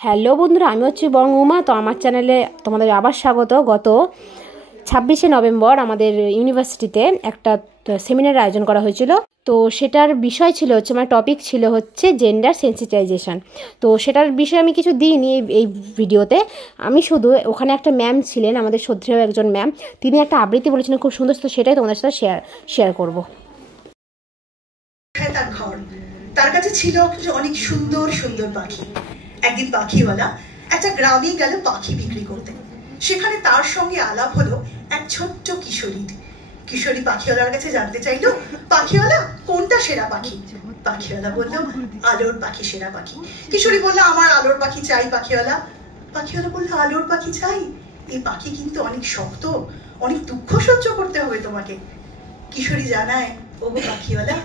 Hello বন্ধুরা, আমি হচ্ছে বঙ্গমা। তো আমার চ্যানেলে তোমাদের আবার স্বাগত। গত 26শে নভেম্বর আমাদের ইউনিভার্সিটিতে একটা সেমিনার আয়োজন করা হয়েছিল। তো সেটার বিষয় ছিল হচ্ছে, মানে টপিক ছিল হচ্ছে জেন্ডার সেন্সিটাইজেশন। তো সেটার বিষয়ে আমি কিছু দিইনি এই ভিডিওতে। আমি শুধু ওখানে একটা ম্যাম ছিলেন, আমাদের শ্রদ্ধেয় একজন ম্যাম, তিনি একটা আবৃত্তি বলেছিলেন খুব সুন্দর। তো সেটাই তোমাদের সাথে শেয়ার করবো। তার ঘর, তার কাছে ছিল অনেক সুন্দর সুন্দর পাখি। একদিন পাখিওয়ালা একটা গ্রামে গেল পাখি বিক্রি করতে। সেখানে তার সঙ্গে আলাপ হলো এক ছোট্ট কিশোরীর। কিশোরী পাখিওয়ালার কাছে জানতে চাইলো, পাখিওয়ালা কোনটা সেরা পাখি? পাখিওয়ালা বলল, আলোর পাখি সেরা পাখি। কিশোরী বলল, আমার আলোর পাখি চাই পাখিওয়ালা। পাখিওয়ালা বলল, আলোর পাখি চাই? এই পাখি কিন্তু অনেক শক্ত, অনেক দুঃখ সহ্য করতে হবে তোমাকে। কিশোরী জানায়, ওগো পাখিওয়ালা,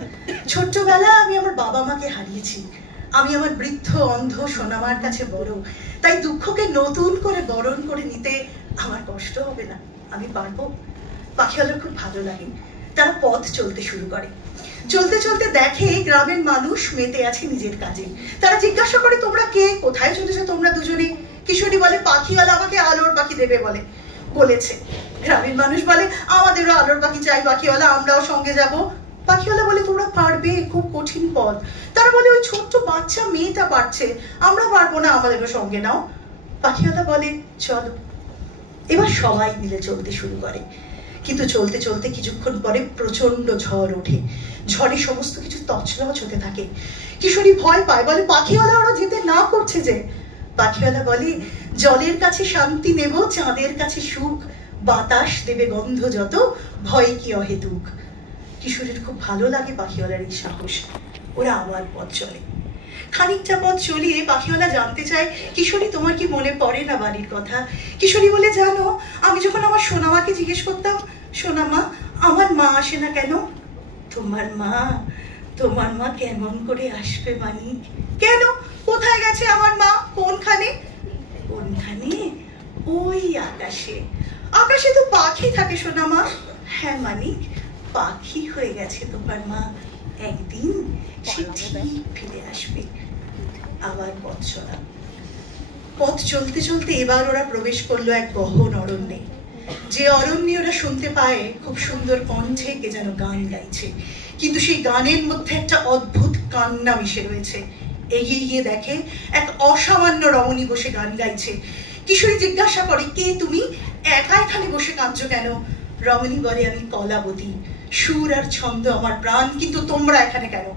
ছোট্টবেলা আমি আমার বাবা মাকে হারিয়েছি। আমি আমার বৃদ্ধ অন্ধ সোনামার কাছে বড়, তাই দুঃখকে নতুন করে বরণ করে নিতে আমার কষ্ট হবে না, আমি পারবো। পাখিওয়ালার খুব ভালো লাগে। তারা পথ চলতে শুরু করে। চলতে চলতে দেখে গ্রামের মানুষ মেতে আছে নিজের কাজে। তারা জিজ্ঞাসা করে, তোমরা কে, কোথায় চলেছো তোমরা দুজনে? কিশোরী বলে, পাখিওয়ালা আমাকে আলোর পাখি দেবে বলেছে। গ্রামের মানুষ বলে, আমাদেরও আলোর পাখি চাই পাখিওয়ালা, আমরাও সঙ্গে যাব। পাখিওয়ালা বলে, তোমরা পারবে? খুব কঠিন পথ। তারা বলে, ওই ছোট্ট বাচ্চা মেয়েটা পারছে, আমরা পারবো না, আমাদেরও সঙ্গে নাও। পাখিওয়ালা বলে, চলো। এবার সবাই মিলে চলতে শুরু করে। কিন্তু চলতে চলতে কিছুক্ষণ পরে প্রচন্ড ঝড় ওঠে। ঝড়ে সমস্ত কিছু তছনছ হতে থাকে। কিশোরী ভয় পায়, বলে, পাখিওয়ালা ওরা যেতে না করছে যে। পাখিওয়ালা বলে, জলের কাছে শান্তি নেব, চাঁদের কাছে সুখ, বাতাস দেবে গন্ধ যত, ভয় কি অহেতুক। কিশোরীর খুব ভালো লাগে পাখিওয়ালার এই সাহস। ওরা আবার পথ চলে। খানিকটা পথ চলিয়ে পাখিওয়ালা জানতে চায়, কিশোরী তোমার কি মনে পড়ে না বাড়ির কথা? কিশোরী বলে, জানো, আমি যখন আমার সোনামাকে জিজ্ঞেস করতাম, সোনামা আমার মা আসে না কেন? তোমার মা কেমন করে আসবে মানিক? কেন, কোথায় গেছে আমার মা? কোনখানে? ওই আকাশে। আকাশে তো পাখি থাকে সোনামা। হ্যাঁ মানিক, পাখি হয়ে গেছে তোমার মা, একদিন সে ঠিক ফিরে আসবে। আবার পথ চলা। পথ চলতে চলতে এবার ওরা প্রবেশ করলো এক গহন অরণ্যে। যে অরণ্যে ওরা শুনতে পায় খুব সুন্দর কণ্ঠে কে যেন গান গাইছে, কিন্তু সেই গানের মধ্যে একটা অদ্ভুত কান্না মিশে রয়েছে। এগিয়ে গিয়ে দেখে এক অসামান্য রমণী বসে গান গাইছে। কিশোরী জিজ্ঞাসা করে, কে তুমি? একা এখানে বসে কাঁদছো কেন? রমণী বলে, আমি কলাবতী, সুর আর ছন্দ আমার প্রাণ, কিন্তু তোমরা এখানে কেন?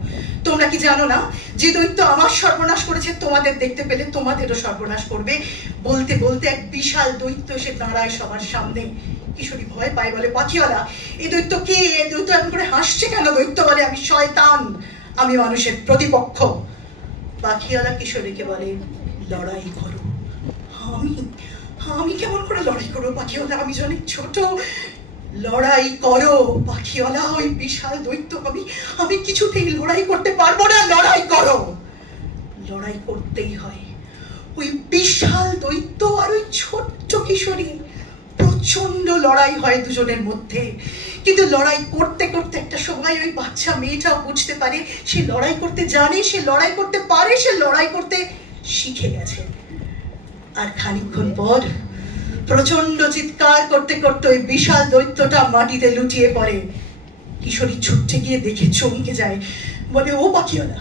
তোমরা কি জানো না, যে দৈত্য আমার সর্বনাশ করেছে, তোমাদের দেখতে পেলে তোমাদেরও সর্বনাশ করবে। বলতে বলতে এক বিশাল দৈত্য এসে দাঁড়ায় সবার সামনে। কিশোরী ভয় পায়, বলে, পাখিওয়ালা এই দৈত্য কে? এই দৈত্য এমন করে হাসছে কেন? দৈত্য বলে, আমি শয়তান, আমি মানুষের প্রতিপক্ষ। পাখিওয়ালা কিশোরীকে বলে, লড়াই করো। আমি কেমন করে লড়াই করবো পাখিওয়ালা? আমি অনেক ছোট। লড়াই করো পাখিওয়ালা, ওই বিশাল দৈত্য আমি কিছুতেই লড়াই করতে পারবো না। লড়াই করো। লড়াই করতেই হয়। ওই বিশাল দৈত্য আর ওই ছোট্ট কিশোরী, প্রচন্ড লড়াই হয় দুজনের মধ্যে। কিন্তু লড়াই করতে করতে একটা সময় ওই বাচ্চা মেয়েটাও বুঝতে পারে, সে লড়াই করতে জানে, সে লড়াই করতে পারে, সে লড়াই করতে শিখে গেছে। আর খানিকক্ষণ পর প্রচন্ড চিৎকার করতে করতে ওই বিশাল দৈত্যটা মাটিতে লুটিয়ে পড়ে। কিশোরী ছুটে গিয়ে দেখে চমকে যায়, বলে, ও পাখিওয়ালা,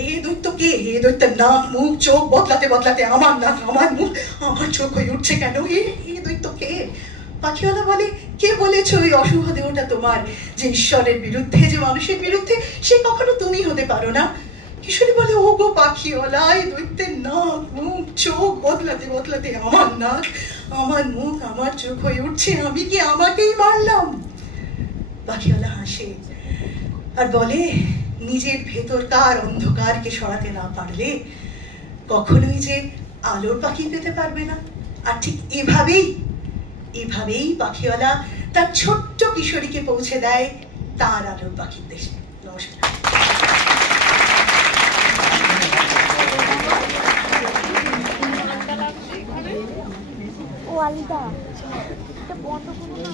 এই দৈত্য কে? এই দৈত্যের নাক মুখ চোখ বদলাতে বদলাতে আমার নাক আমার মুখ আমার চোখ হয়ে উঠছে কেন? এই দৈত্য কে? পাখিওয়ালা বলে, কে বলেছে ওই অশুভ দেহটা তোমার? যে ঈশ্বরের বিরুদ্ধে, যে মানুষের বিরুদ্ধে, সে কখনো তুমি হতে পারো না। কিশোরী বলে, ও গো পাখিওয়ালা, এই দৈত্যের নাক মুখ চোখ বদলাতে বদলাতে আমার নাক আমার মুখ আমার চোখ হয়ে উঠছে, আমি কি আমাকেই মারলাম? পাখিওয়ালা হাসে আর বলে, নিজের ভেতরকার অন্ধকারকে সরাতে না পারলে কখনোই যে আলোর পাখি পেতে পারবে না। আর ঠিক এভাবেই পাখিওয়ালা তার ছোট্ট কিশোরীকে পৌঁছে দেয় তার আলোর পাখির দেশে। নমস্কার। আলিদা এটা বন্ধ করো না।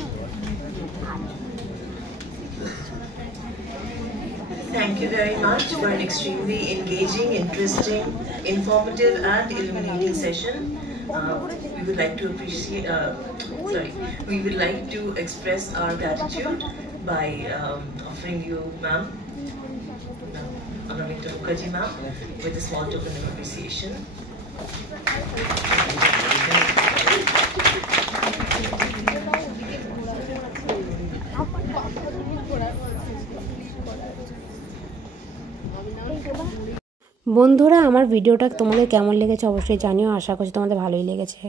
Thank you very much for an extremely engaging, interesting, informative and illuminating session. We would like to appreciate, we would like to express our gratitude by offering you, ma'am, Anamita Mukherjee ma'am, with a small token of appreciation. বন্ধুরা, আমার ভিডিওটা তোমাদের কেমন লেগেছে অবশ্যই জানিও। আশা করছি তোমাদের ভালোই লেগেছে।